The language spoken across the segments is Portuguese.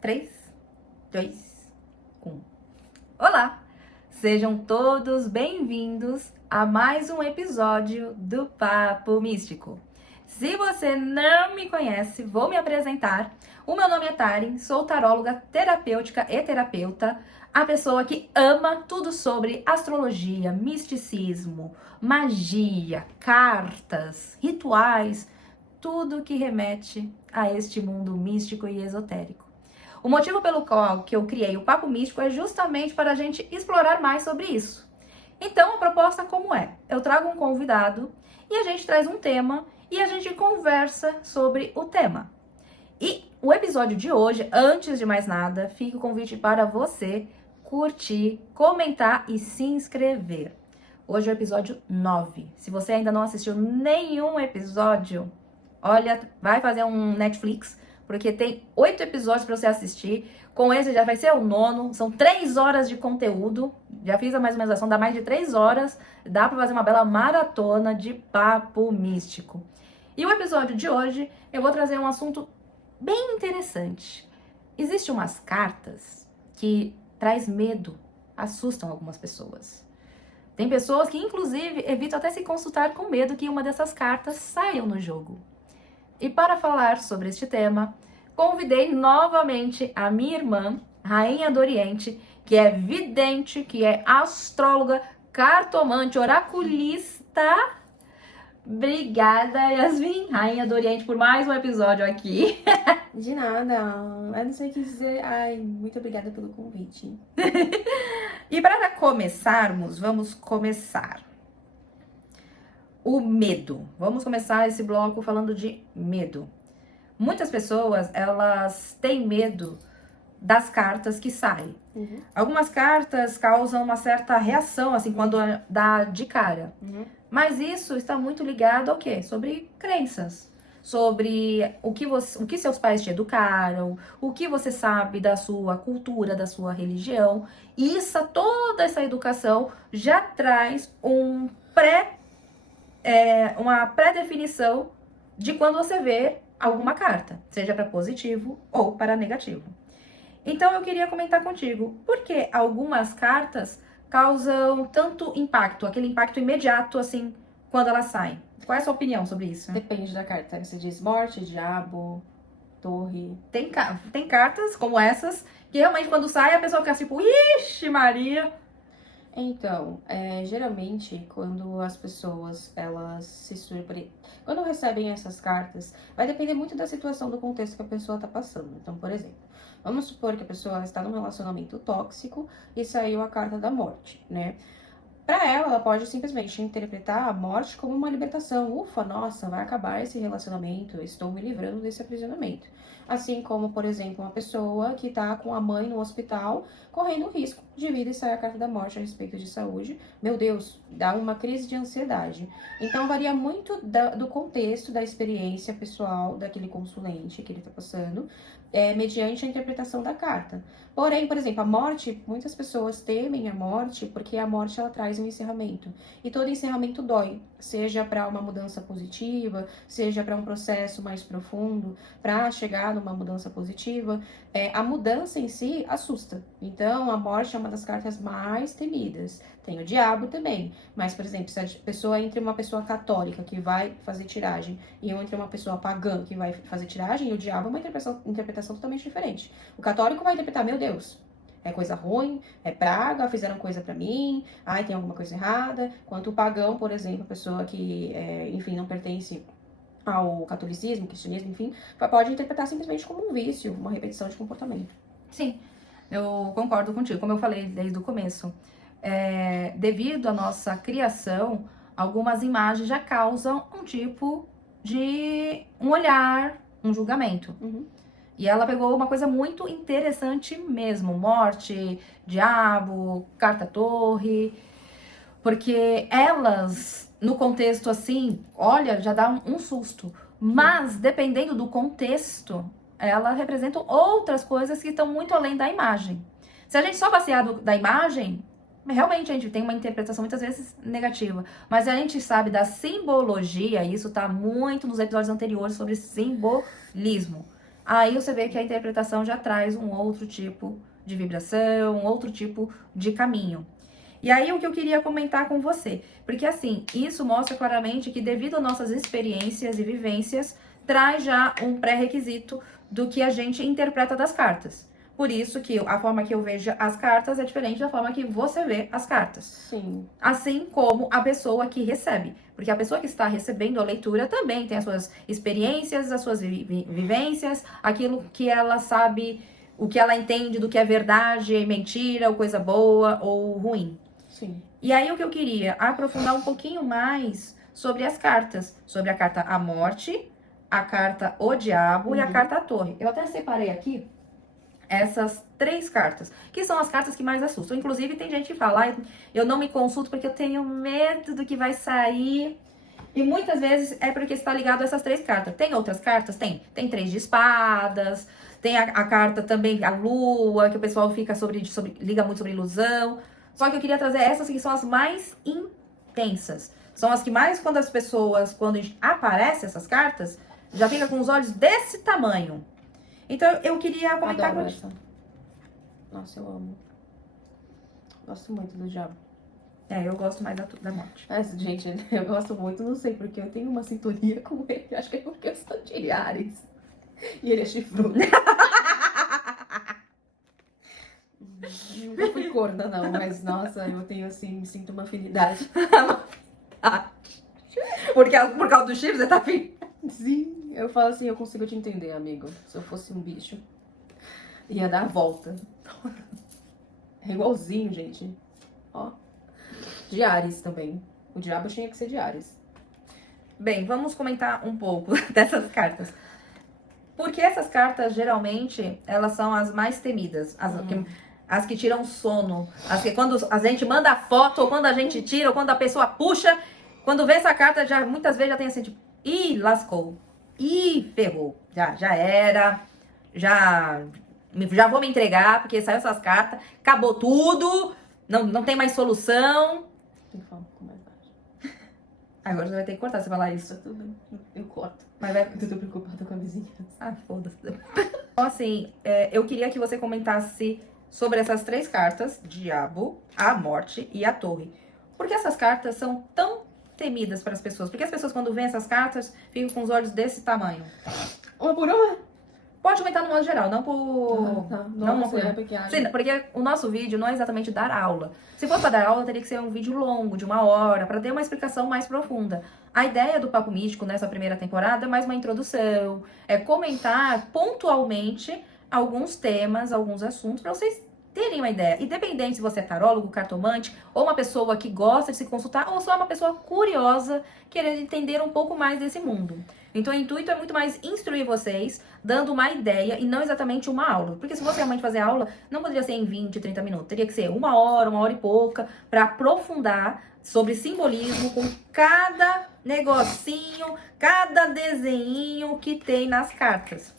3, 2, 1. Olá! Sejam todos bem-vindos a mais um episódio do Papo Místico. Se você não me conhece, vou me apresentar. O meu nome é Taren, sou taróloga terapêutica e terapeuta, a pessoa que ama tudo sobre astrologia, misticismo, magia, cartas, rituais, tudo que remete a este mundo místico e esotérico. O motivo pelo qual que eu criei o Papo Místico é justamente para a gente explorar mais sobre isso. Então, a proposta como é? Eu trago um convidado e a gente traz um tema e a gente conversa sobre o tema. E o episódio de hoje, antes de mais nada, fica o convite para você curtir, comentar e se inscrever. Hoje é o episódio 9. Se você ainda não assistiu nenhum episódio, olha, vai fazer um Netflix, porque tem 8 episódios para você assistir. Com esse já vai ser o 9º, são 3 horas de conteúdo. Já fiz a mais ou menos ação, dá mais de 3 horas. Dá para fazer uma bela maratona de papo místico. E o episódio de hoje, eu vou trazer um assunto bem interessante. Existem umas cartas que traz medo, assustam algumas pessoas. Tem pessoas que, inclusive, evitam até se consultar com medo que uma dessas cartas saiam no jogo. E para falar sobre este tema, convidei novamente a minha irmã, Rainha do Oriente, que é vidente, que é astróloga, cartomante, oraculista. Obrigada, Yasmin, Rainha do Oriente, por mais um episódio aqui. De nada, eu não sei o que dizer. Ai, muito obrigada pelo convite. E para começarmos, vamos começar. O medo. Vamos começar esse bloco falando de medo. Muitas pessoas, elas têm medo das cartas que saem. Uhum. Algumas cartas causam uma certa reação, assim, quando dá de cara. Uhum. Mas isso está muito ligado ao quê? Sobre crenças. Sobre o que seus pais te educaram, o que você sabe da sua cultura, da sua religião. E toda essa educação já traz uma pré-definição de quando você vê alguma carta, seja para positivo ou para negativo. Então eu queria comentar contigo, por que algumas cartas causam tanto impacto, aquele impacto imediato assim, quando elas saem? Qual é a sua opinião sobre isso? Depende da carta. Você diz morte, diabo, torre. Tem cartas como essas, que realmente quando sai a pessoa fica tipo, ixi Maria. Então, geralmente, quando as pessoas, elas se surpreendem, quando recebem essas cartas, vai depender muito da situação, do contexto que a pessoa está passando. Então, por exemplo, vamos supor que a pessoa está num relacionamento tóxico e saiu a carta da morte, né? Para ela pode simplesmente interpretar a morte como uma libertação. Ufa, nossa, vai acabar esse relacionamento, estou me livrando desse aprisionamento. Assim como, por exemplo, uma pessoa que está com a mãe no hospital, correndo risco de vida e sai a carta da morte a respeito de saúde. Meu Deus, dá uma crise de ansiedade. Então, varia muito do contexto, da experiência pessoal daquele consulente que ele está passando, mediante a interpretação da carta. Porém, por exemplo, a morte, muitas pessoas temem a morte porque a morte ela traz um encerramento. E todo encerramento dói, seja para uma mudança positiva, seja para um processo mais profundo, para chegar numa mudança positiva. A mudança em si assusta. Então, a morte é uma das cartas mais temidas. Tem o diabo também. Mas, por exemplo, se a pessoa entre uma pessoa católica que vai fazer tiragem e entre uma pessoa pagã que vai fazer tiragem, o diabo é uma interpretação totalmente diferente. O católico vai interpretar, meu Deus, é coisa ruim, é praga, fizeram coisa pra mim, ai, tem alguma coisa errada. Quanto o pagão, por exemplo, a pessoa que, enfim, não pertence ao catolicismo, cristianismo, enfim, pode interpretar simplesmente como um vício, uma repetição de comportamento. Sim, eu concordo contigo, como eu falei desde o começo. Devido à nossa criação, algumas imagens já causam um tipo de um olhar, um julgamento. Uhum. E ela pegou uma coisa muito interessante mesmo, morte, diabo, carta torre, porque elas, no contexto assim, olha, já dá um susto. Mas, dependendo do contexto, elas representam outras coisas que estão muito além da imagem. Se a gente só basear da imagem, realmente a gente tem uma interpretação muitas vezes negativa. Mas a gente sabe da simbologia, e isso tá muito nos episódios anteriores sobre simbolismo. aí você vê que a interpretação já traz um outro tipo de vibração, um outro tipo de caminho. E aí o que eu queria comentar com você, porque assim, isso mostra claramente que devido às nossas experiências e vivências, traz já um pré-requisito do que a gente interpreta das cartas. Por isso que a forma que eu vejo as cartas é diferente da forma que você vê as cartas. Sim. Assim como a pessoa que recebe. Porque a pessoa que está recebendo a leitura também tem as suas experiências, as suas vivências, aquilo que ela sabe, o que ela entende do que é verdade, mentira, ou coisa boa ou ruim. Sim. E aí o que eu queria aprofundar um pouquinho mais sobre as cartas. Sobre a carta A Morte, a carta O Diabo e a carta A Torre. Eu até separei aqui essas 3 cartas, que são as cartas que mais assustam. Inclusive, tem gente que fala, eu não me consulto porque eu tenho medo do que vai sair. E muitas vezes é porque está ligado a essas 3 cartas. Tem outras cartas? Tem. Tem 3 de espadas, tem a carta também, a lua, que o pessoal fica liga muito sobre ilusão. Só que eu queria trazer essas que são as mais intensas. São as que mais, quando aparecem essas cartas, já fica com os olhos desse tamanho. Então, eu queria comentar Adoro com essa. Nossa, eu amo. Gosto muito do diabo. eu gosto mais da morte. Mas, gente, eu gosto muito, não sei porque eu tenho uma sintonia com ele. Acho que é porque eu sou de Ares. E ele é chifrudo. Nunca fui corna, não, mas nossa, eu tenho assim, me sinto uma afinidade. Por causa do chifre, você tá afim? Sim, eu falo assim, eu consigo te entender, amigo. Se eu fosse um bicho, ia dar a volta. É igualzinho, gente. Ó. De Ares também. O diabo tinha que ser de Ares. Bem, vamos comentar um pouco dessas cartas. Porque essas cartas, geralmente, elas são as mais temidas. As que tiram sono. As que quando a gente manda a foto, ou quando a gente tira, ou quando a pessoa puxa, quando vê essa carta, muitas vezes já tem assim, tipo, ih, lascou. Ih, ferrou. Já era. Já vou me entregar, porque saiu essas cartas. Acabou tudo. Não tem mais solução. Tem que falar um pouco mais baixo. Agora você vai ter que cortar você falar isso. Tá tudo bem, eu corto. Mas vai... Eu tô preocupada com a vizinha. Ah, foda-se. Então, assim, eu queria que você comentasse sobre essas 3 cartas, Diabo, a Morte e a Torre. Por que essas cartas são tão temidas para as pessoas? Porque as pessoas, quando veem essas cartas, ficam com os olhos desse tamanho. Uma por uma? Pode comentar no modo geral, não por... Tá. Não por... Sim, porque o nosso vídeo não é exatamente dar aula. Se fosse para dar aula, teria que ser um vídeo longo, de 1 hora, para ter uma explicação mais profunda. A ideia do Papo Místico nessa primeira temporada é mais uma introdução, é comentar pontualmente alguns temas, alguns assuntos, para vocês terem uma ideia. Independente se você é tarólogo, cartomante, ou uma pessoa que gosta de se consultar, ou só uma pessoa curiosa, querendo entender um pouco mais desse mundo. Então, o intuito é muito mais instruir vocês, dando uma ideia e não exatamente uma aula. Porque se você realmente fazer aula, não poderia ser em 20, 30 minutos. Teria que ser 1 hora e pouca, para aprofundar sobre simbolismo com cada negocinho, cada desenho que tem nas cartas.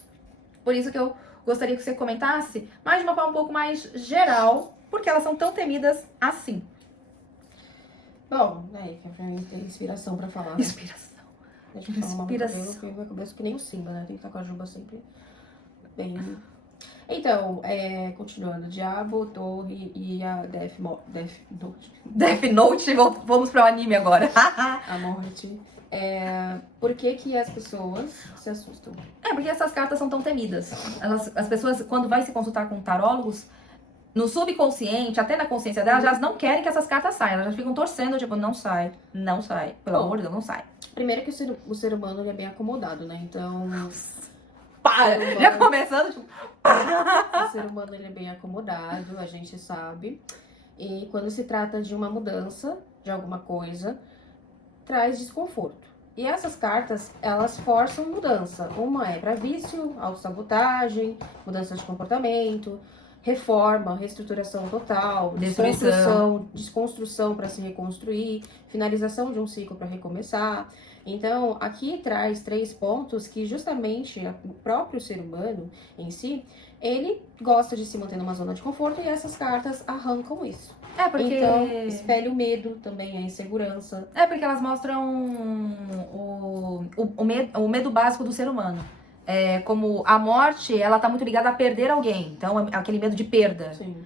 Por isso que eu gostaria que você comentasse, mas de uma forma um pouco mais geral, porque elas são tão temidas assim. Bom, que é pra mim ter inspiração pra falar. Né? Inspiração. Deixa eu falar meu cabelo que nem o Simba, né? Tem que estar com a juba sempre bem. Então, continuando, Diabo, Torre e a Death Note. Death Note, vamos para o anime agora. A morte. Por que as pessoas se assustam? Porque essas cartas são tão temidas. As pessoas, quando vai se consultar com tarólogos, no subconsciente, até na consciência delas, elas não querem que essas cartas saiam. Elas já ficam torcendo, tipo, não sai. Pelo amor de Deus, não sai. Primeiro que o ser humano ele é bem acomodado, né? Então... Para! Já começando, tipo... O ser humano ele é bem acomodado, a gente sabe. E quando se trata de uma mudança de alguma coisa, traz desconforto. E essas cartas, elas forçam mudança. Uma é para vício, autossabotagem, mudança de comportamento, reforma, reestruturação total, desconstrução para se reconstruir, finalização de um ciclo para recomeçar. Então, aqui traz 3 pontos que justamente o próprio ser humano em si, ele gosta de se manter numa zona de conforto e essas cartas arrancam isso. Porque... Então, espelha o medo também, a insegurança. Porque elas mostram o medo básico do ser humano. como a morte, ela tá muito ligada a perder alguém. Então, aquele medo de perda. Sim.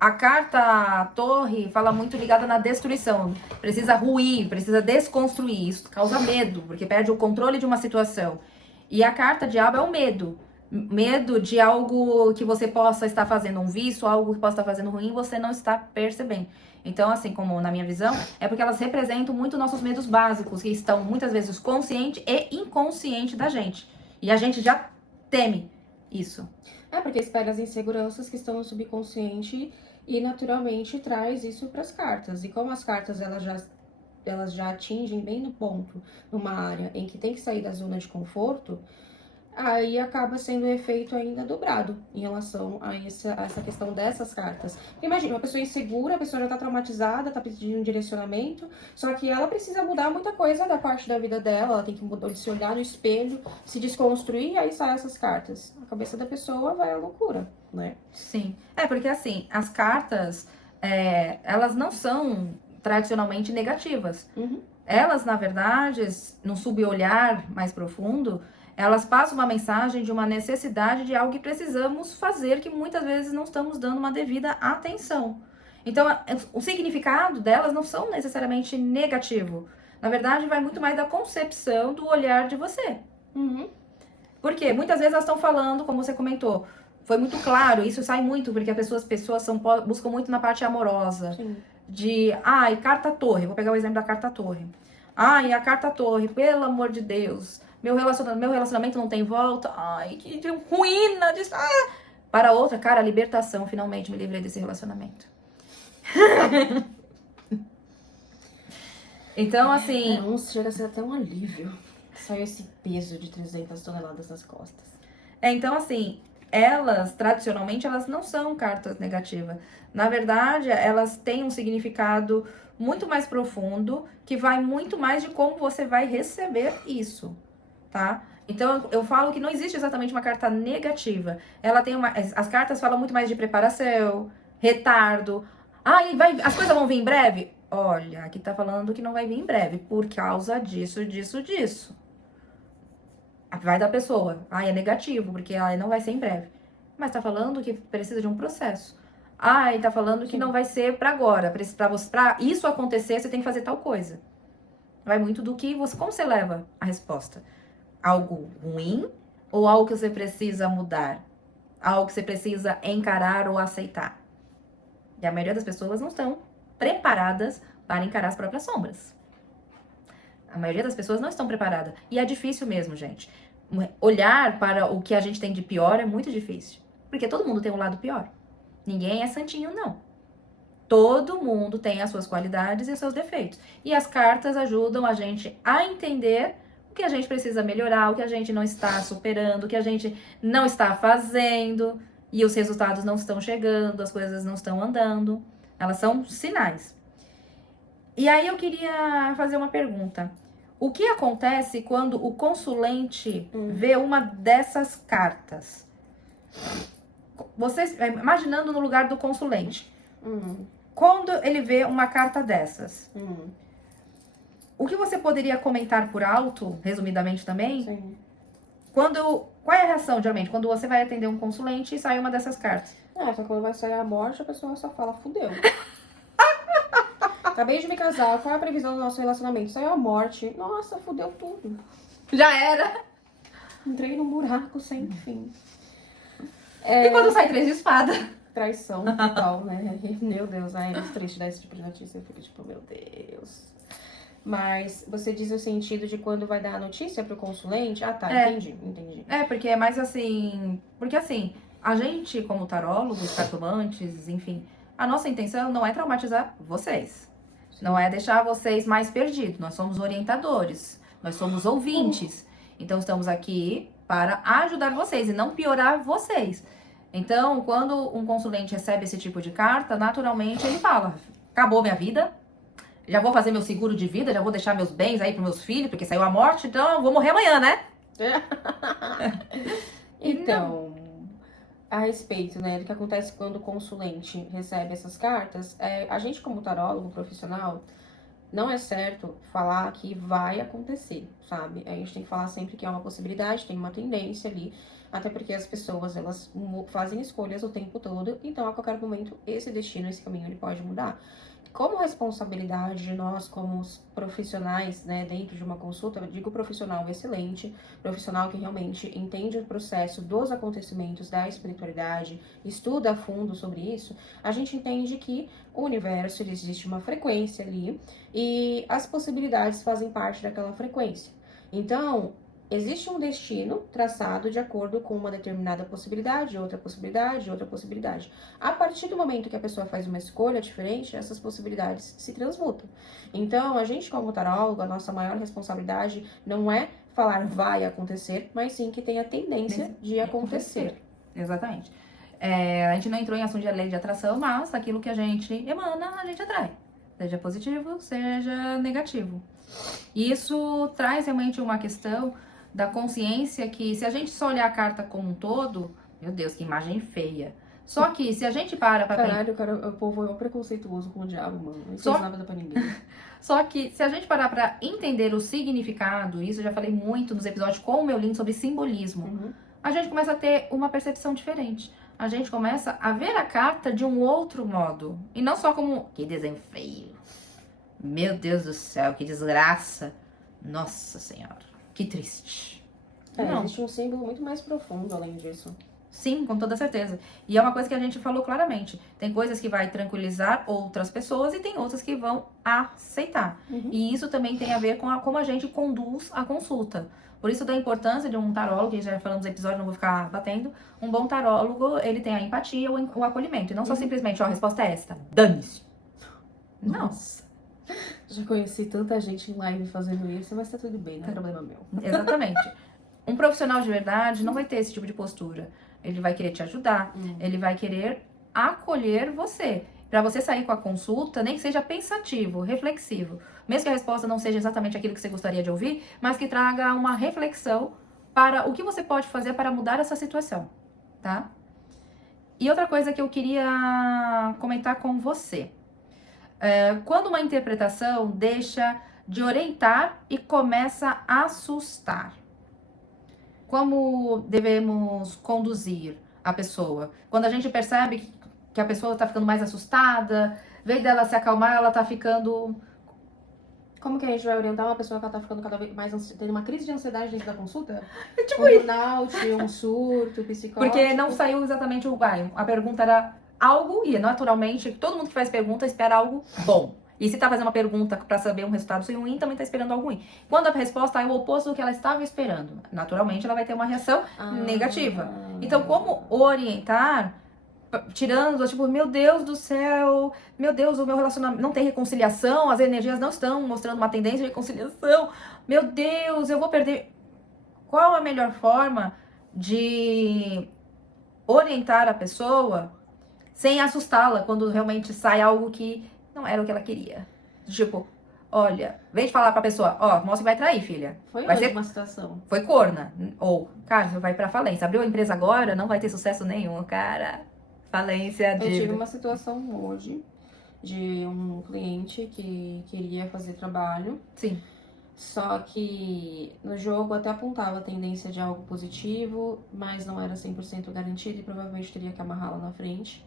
A carta Torre fala muito ligada na destruição. Precisa ruir, precisa desconstruir. Isso causa medo, porque perde o controle de uma situação. E a carta Diabo é o medo. Medo de algo que você possa estar fazendo um vício, algo que possa estar fazendo ruim, você não está percebendo. Então, assim, como na minha visão, é porque elas representam muito nossos medos básicos, que estão muitas vezes consciente e inconsciente da gente. E a gente já teme isso. Porque espera as inseguranças que estão no subconsciente e naturalmente traz isso para as cartas. E como as cartas elas já atingem bem no ponto, numa área em que tem que sair da zona de conforto, aí acaba sendo o efeito ainda dobrado em relação a essa questão dessas cartas. Porque imagina, uma pessoa insegura, a pessoa já tá traumatizada, tá pedindo um direcionamento, só que ela precisa mudar muita coisa da parte da vida dela, ela tem que mudar, se olhar no espelho, se desconstruir, e aí saem essas cartas. A cabeça da pessoa vai à loucura, né? Sim. Porque assim, as cartas, elas não são tradicionalmente negativas. Uhum. Elas, na verdade, num subolhar mais profundo, elas passam uma mensagem de uma necessidade de algo que precisamos fazer, que muitas vezes não estamos dando uma devida atenção. Então, o significado delas não são necessariamente negativo. Na verdade, vai muito mais da concepção do olhar de você. Uhum. Porque muitas vezes elas estão falando, como você comentou, foi muito claro, isso sai muito, porque as pessoas buscam muito na parte amorosa. Sim. Carta Torre, vou pegar o exemplo da Carta Torre. E a Carta Torre, pelo amor de Deus, meu relacionamento não tem volta, que ruína, para outra, cara, libertação, finalmente me livrei desse relacionamento. Então, assim... chega a ser até um alívio. Saiu esse peso de 300 toneladas nas costas. Então, assim, elas, tradicionalmente, elas não são cartas negativas. Na verdade, elas têm um significado muito mais profundo, que vai muito mais de como você vai receber isso, tá? Então, eu falo que não existe exatamente uma carta negativa. Ela tem as cartas falam muito mais de preparação, retardo. As coisas vão vir em breve? Olha, aqui tá falando que não vai vir em breve, por causa disso, disso, disso. Vai da pessoa. É negativo, porque não vai ser em breve. Mas tá falando que precisa de um processo. E tá falando que não vai ser pra agora. Pra isso acontecer, você tem que fazer tal coisa. Vai muito do que como você leva a resposta. Algo ruim ou algo que você precisa mudar? Algo que você precisa encarar ou aceitar? E a maioria das pessoas não estão preparadas para encarar as próprias sombras. A maioria das pessoas não estão preparadas. E é difícil mesmo, gente. Olhar para o que a gente tem de pior é muito difícil. Porque todo mundo tem um lado pior. Ninguém é santinho, não. Todo mundo tem as suas qualidades e os seus defeitos. E as cartas ajudam a gente a entender o que a gente precisa melhorar, o que a gente não está superando, o que a gente não está fazendo. E os resultados não estão chegando, as coisas não estão andando. Elas são sinais. E aí eu queria fazer uma pergunta. O que acontece quando o consulente vê uma dessas cartas? Você, imaginando no lugar do consulente. Quando ele vê uma carta dessas, o que você poderia comentar por alto, resumidamente também? Sim. Qual é a reação, geralmente, quando você vai atender um consulente e sai uma dessas cartas? Só quando vai sair a morte, a pessoa só fala, fudeu. Acabei de me casar, qual é a previsão do nosso relacionamento? Saiu a morte. Nossa, fudeu tudo. Já era. Entrei num buraco sem fim. E quando sai 3 de espada? Traição total, né? Meu Deus, é muito triste dar esse tipo de notícia. Eu fico tipo, meu Deus. Mas você diz o sentido de quando vai dar a notícia pro consulente? Entendi. Porque é mais assim... Porque assim, a gente, como tarólogos, cartomantes, enfim... A nossa intenção não é traumatizar vocês. Não é deixar vocês mais perdidos. Nós somos orientadores. Nós somos ouvintes. Então, estamos aqui para ajudar vocês e não piorar vocês. Então, quando um consulente recebe esse tipo de carta, naturalmente ele fala, acabou minha vida, já vou fazer meu seguro de vida, já vou deixar meus bens aí para meus filhos, porque saiu a morte, então eu vou morrer amanhã, né? Então, a respeito, né, do que acontece quando o consulente recebe essas cartas, a gente como tarólogo profissional, não é certo falar que vai acontecer, sabe? A gente tem que falar sempre que é uma possibilidade, tem uma tendência ali, até porque as pessoas, elas fazem escolhas o tempo todo, então a qualquer momento esse destino, esse caminho, ele pode mudar. Como responsabilidade de nós, como os profissionais, né, dentro de uma consulta, eu digo profissional excelente, profissional que realmente entende o processo dos acontecimentos da espiritualidade, estuda a fundo sobre isso, a gente entende que o universo, existe uma frequência ali e as possibilidades fazem parte daquela frequência. Então, existe um destino traçado de acordo com uma determinada possibilidade, outra possibilidade, outra possibilidade. A partir do momento que a pessoa faz uma escolha diferente, essas possibilidades se transmutam. Então, a gente, como tarólogo, a nossa maior responsabilidade não é falar vai acontecer, mas sim que tem a tendência de acontecer. Exatamente. A gente não entrou em assunto de lei de atração, mas aquilo que a gente emana, a gente atrai. Seja positivo, seja negativo. E isso traz realmente uma questão da consciência que, se a gente só olhar a carta como um todo, meu Deus, que imagem feia. Só que se a gente para pra Caralho, cara, o povo é preconceituoso com o diabo, mano. Não fez nada pra ninguém. Só que se a gente parar pra entender o significado, isso eu já falei muito nos episódios com o meu link sobre simbolismo, a gente começa a ter uma percepção diferente. A gente começa a ver a carta de um outro modo. E não só como, que desenho feio. Meu Deus do céu, que desgraça. Nossa Senhora, que triste. Não. Existe um símbolo muito mais profundo além disso. Sim, com toda certeza. E é uma coisa que a gente falou claramente. Tem coisas que vai tranquilizar outras pessoas e tem outras que vão aceitar. E isso também tem a ver com como a gente conduz a consulta. Por isso da importância de um tarólogo, que já falamos no episódio, não vou ficar batendo. Um bom tarólogo, ele tem a empatia, o acolhimento. E não só simplesmente, ó, a resposta é esta. Dane-se. Não. Já conheci tanta gente em live fazendo isso, mas tá tudo bem, não é problema meu. Exatamente. Um profissional de verdade não vai ter esse tipo de postura. Ele vai querer te ajudar, ele vai querer acolher você. Pra você sair com a consulta, nem que seja pensativo, reflexivo. Mesmo que a resposta não seja exatamente aquilo que você gostaria de ouvir, mas que traga uma reflexão para o que você pode fazer para mudar essa situação, tá? E outra coisa que eu queria comentar com você. Quando uma interpretação deixa de orientar e começa a assustar. Como devemos conduzir a pessoa? Quando a gente percebe que a pessoa está ficando mais assustada, em vez dela se acalmar, ela está ficando... Como que a gente vai orientar uma pessoa que ela tá ficando cada vez mais tendo uma crise de ansiedade dentro da consulta? Tipo um burnout, um surto, psicótico. Porque não saiu exatamente o bairro. A pergunta era algo, e naturalmente, todo mundo que faz pergunta espera algo bom. E se tá fazendo uma pergunta para saber um resultado ruim, também tá esperando algo ruim. Quando a resposta é o oposto do que ela estava esperando, naturalmente ela vai ter uma reação negativa. Então, como orientar, tirando, tipo, meu Deus do céu, meu Deus, o meu relacionamento não tem reconciliação, as energias não estão mostrando uma tendência de reconciliação, meu Deus, eu vou perder. Qual a melhor forma de orientar a pessoa sem assustá-la quando realmente sai algo que não era o que ela queria? Tipo, olha, vem de falar pra pessoa, ó, mostra que vai trair, filha. Foi vai hoje ser... uma situação. Foi corna. Ou, cara, você vai pra falência. Abriu a empresa agora, não vai ter sucesso nenhum, cara. Falência, dívida. Eu tive uma situação hoje de um cliente que queria fazer trabalho. Sim. Só que no jogo até apontava a tendência de algo positivo, mas não era 100% garantido e provavelmente teria que amarrá-la na frente.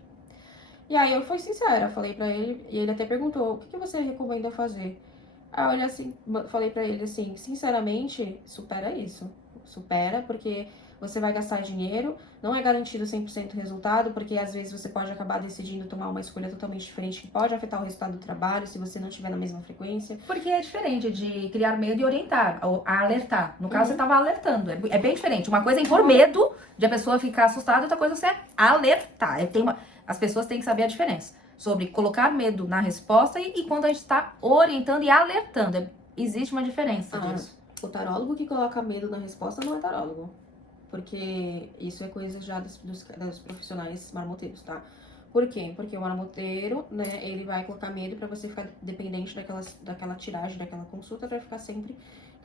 E aí eu fui sincera, falei pra ele, e ele até perguntou, o que você recomenda fazer? Aí eu assim, falei pra ele assim, sinceramente, supera isso. Supera, porque você vai gastar dinheiro, não é garantido 100% resultado, porque às vezes você pode acabar decidindo tomar uma escolha totalmente diferente, que pode afetar o resultado do trabalho, se você não estiver na mesma frequência. Porque é diferente de criar medo e orientar, ou alertar. No caso, você estava alertando, é bem diferente. Uma coisa é impor medo de a pessoa ficar assustada, outra coisa é você alertar. As pessoas têm que saber a diferença sobre colocar medo na resposta e quando a gente está orientando e alertando. Existe uma diferença disso. O tarólogo que coloca medo na resposta não é tarólogo. Porque isso é coisa já dos profissionais marmoteiros, tá? Por quê? Porque o marmoteiro, né, ele vai colocar medo pra você ficar dependente daquela tiragem, daquela consulta, pra ficar sempre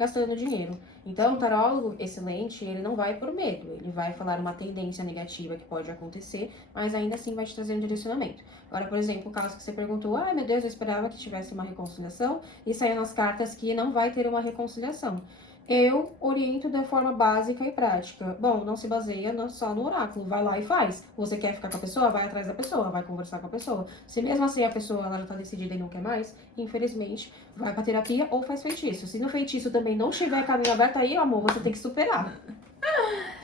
gastando dinheiro. Então, o tarólogo excelente, ele não vai por medo, ele vai falar uma tendência negativa que pode acontecer, mas ainda assim vai te trazer um direcionamento. Agora, por exemplo, o caso que você perguntou, ai meu Deus, eu esperava que tivesse uma reconciliação, e saiu nas cartas que não vai ter uma reconciliação. Eu oriento da forma básica e prática. Bom, não se baseia só no oráculo. Vai lá e faz. Você quer ficar com a pessoa? Vai atrás da pessoa, vai conversar com a pessoa. Se mesmo assim a pessoa ela já tá decidida e não quer mais, infelizmente, vai pra terapia ou faz feitiço. Se no feitiço também não tiver caminho aberto aí, amor, você tem que superar.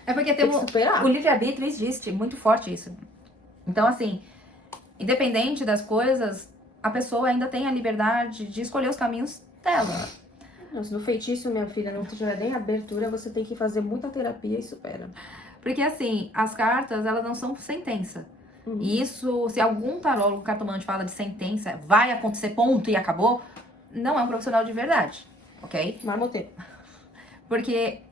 É porque Tem que superar. o livre-arbítrio existe, muito forte isso. Então, assim, independente das coisas, a pessoa ainda tem a liberdade de escolher os caminhos dela. Se no feitiço, minha filha, não tiver nem abertura, você tem que fazer muita terapia e supera. Porque, assim, as cartas, elas não são sentença. E isso, se algum tarólogo cartomante fala de sentença, vai acontecer ponto e acabou, não é um profissional de verdade, ok? Marmoteiro. Porque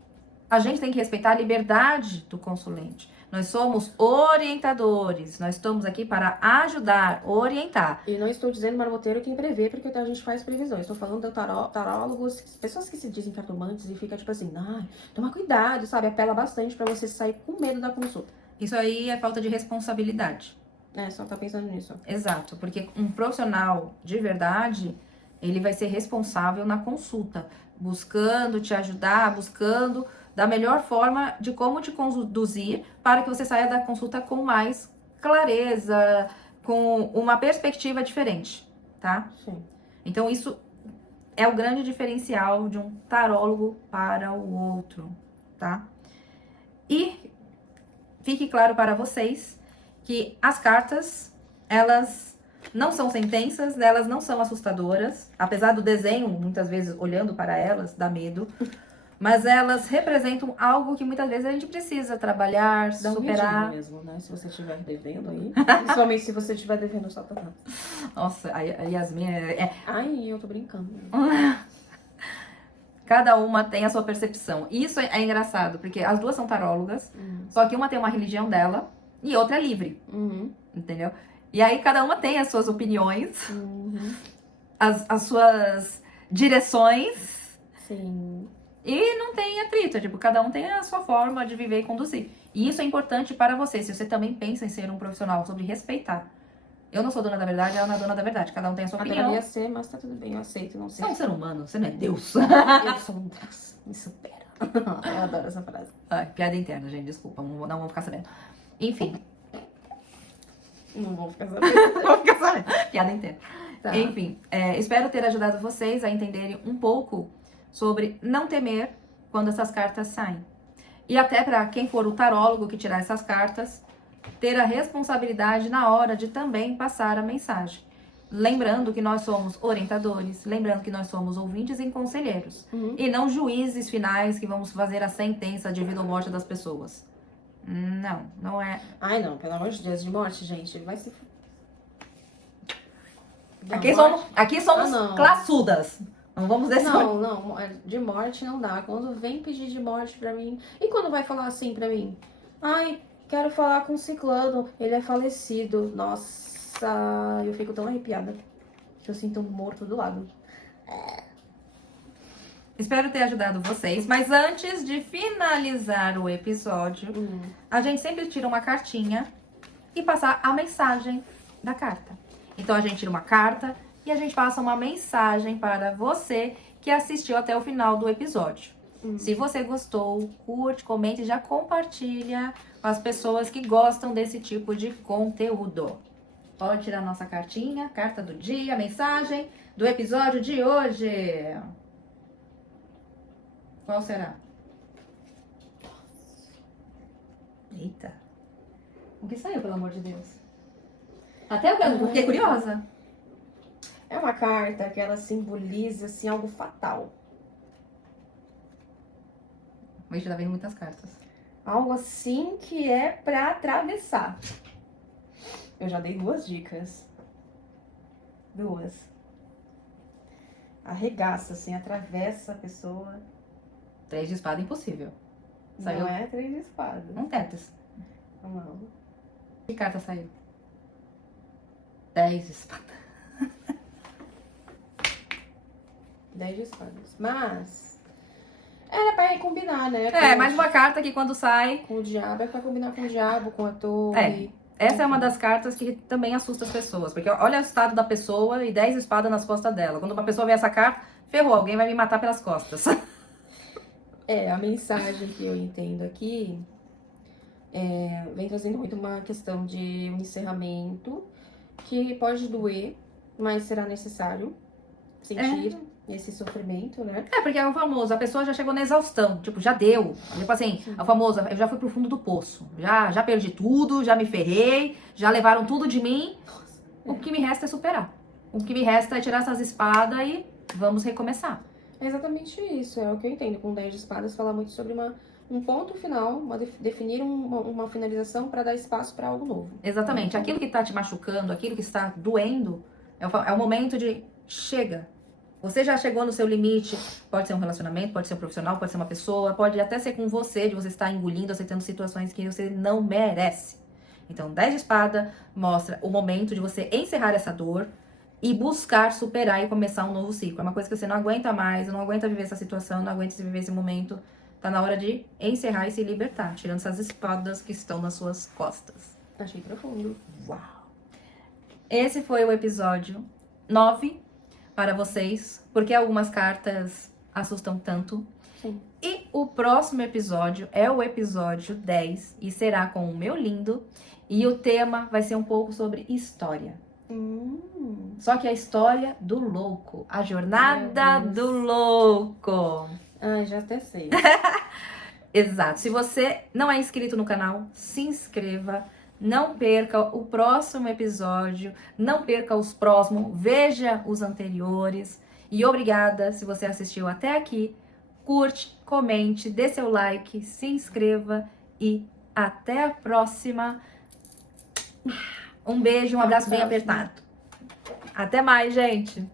a gente tem que respeitar a liberdade do consulente. Nós somos orientadores, nós estamos aqui para ajudar, orientar. E não estou dizendo marmoteiro quem prevê, porque a gente faz previsões. Estou falando de tarólogos, pessoas que se dizem cartomantes e fica tipo assim, toma cuidado, sabe? Apela bastante para você sair com medo da consulta. Isso aí é falta de responsabilidade. Só tá pensando nisso. Exato, porque um profissional de verdade, ele vai ser responsável na consulta, buscando te ajudar, buscando da melhor forma de como te conduzir para que você saia da consulta com mais clareza, com uma perspectiva diferente, tá? Sim. Então isso é o grande diferencial de um tarólogo para o outro, tá? E fique claro para vocês que as cartas, elas não são sentenças, elas não são assustadoras, apesar do desenho, muitas vezes, olhando para elas, dá medo. Mas elas representam algo que muitas vezes a gente precisa trabalhar, Dá um superar. mesmo, né? Se você estiver devendo aí. Principalmente se você estiver devendo Satanás. Nossa, a Yasmin Ai, eu tô brincando. Cada uma tem a sua percepção. E isso é engraçado, porque as duas são tarólogas, só que uma tem uma religião dela e outra é livre. Entendeu? E aí cada uma tem as suas opiniões, as suas direções. Sim. E não tem atrito, tipo, cada um tem a sua forma de viver e conduzir. E isso é importante para você, se você também pensa em ser um profissional, sobre respeitar. Eu não sou dona da verdade, ela não é dona da verdade. Cada um tem a sua opinião. Adoraria ser, mas tá tudo bem, eu aceito não ser. Você é um ser humano, você não é Deus. Eu sou um Deus, me supera. Eu adoro essa frase. Ai, piada interna, gente, desculpa, não vamos ficar sabendo. Enfim. Não vou ficar sabendo. Não vou ficar sabendo. Piada interna. Tá. Enfim, espero ter ajudado vocês a entenderem um pouco sobre não temer quando essas cartas saem. E até para quem for o tarólogo que tirar essas cartas, ter a responsabilidade na hora de também passar a mensagem. Lembrando que nós somos orientadores, lembrando que nós somos ouvintes e conselheiros. E não juízes finais que vamos fazer a sentença de vida ou morte das pessoas. Não, não é. Ai, não, pelo amor de Deus, de morte, gente, ele vai se... Aqui somos classudas. Não vamos descer. Não, de morte não dá. Quando vem pedir de morte pra mim... E quando vai falar assim pra mim? Ai, quero falar com o ciclano, ele é falecido. Nossa, eu fico tão arrepiada que eu sinto um morto do lado. Espero ter ajudado vocês, mas antes de finalizar o episódio, a gente sempre tira uma cartinha e passa a mensagem da carta. Então a gente tira uma carta e a gente passa uma mensagem para você que assistiu até o final do episódio. Se você gostou, curte, comente e já compartilha com as pessoas que gostam desse tipo de conteúdo. Pode tirar nossa cartinha, carta do dia, mensagem do episódio de hoje. Qual será? Eita. O que saiu, pelo amor de Deus? Até eu fiquei curiosa. É uma carta que ela simboliza, assim, algo fatal. Vixe, tá vendo muitas cartas. Algo assim que é pra atravessar. Eu já dei 2 dicas. 2. Arregaça, assim, atravessa a pessoa. 3 de espada, impossível. Saiu... Não é 3 de espada. Um Tetris. Não. Que carta saiu? 10 de espada. 10 de espadas. Mas Era pra combinar, né? Mais uma carta que quando sai... Com o diabo, é pra combinar com o diabo, com a torre. Essa é uma das cartas que também assusta as pessoas. Porque olha o estado da pessoa e 10 espadas nas costas dela. Quando uma pessoa vê essa carta, ferrou, alguém vai me matar pelas costas. A mensagem que eu entendo aqui vem trazendo muito uma questão de um encerramento que pode doer, mas será necessário sentir esse sofrimento, né? Porque é o famoso, a pessoa já chegou na exaustão, tipo, já deu. Tipo assim, é o famoso, eu já fui pro fundo do poço. Já perdi tudo, já me ferrei, já levaram tudo de mim. O que me resta é superar. O que me resta é tirar essas espadas e vamos recomeçar. É exatamente isso, é o que eu entendo. Com 10 de espadas, fala muito sobre um ponto final, definir uma finalização para dar espaço para algo novo. Exatamente. Aquilo que tá te machucando, aquilo que está doendo, é o momento de chega. Você já chegou no seu limite, pode ser um relacionamento, pode ser um profissional, pode ser uma pessoa, pode até ser com você, de você estar engolindo, aceitando situações que você não merece. Então, 10 de espada mostra o momento de você encerrar essa dor e buscar superar e começar um novo ciclo. É uma coisa que você não aguenta mais, não aguenta viver essa situação, não aguenta viver esse momento. Tá na hora de encerrar e se libertar, tirando essas espadas que estão nas suas costas. Achei profundo. Uau! Esse foi o episódio 9 para vocês, porque algumas cartas assustam tanto. Sim. E o próximo episódio é o episódio 10 e será com o meu lindo. E o tema vai ser um pouco sobre história. Só que a história do louco, a jornada do louco. Ai, já até sei. Exato. Se você não é inscrito no canal, se inscreva. Não perca o próximo episódio, não perca os próximos, veja os anteriores. E obrigada se você assistiu até aqui. Curte, comente, dê seu like, se inscreva e até a próxima. Um beijo, um abraço bem apertado. Até mais, gente!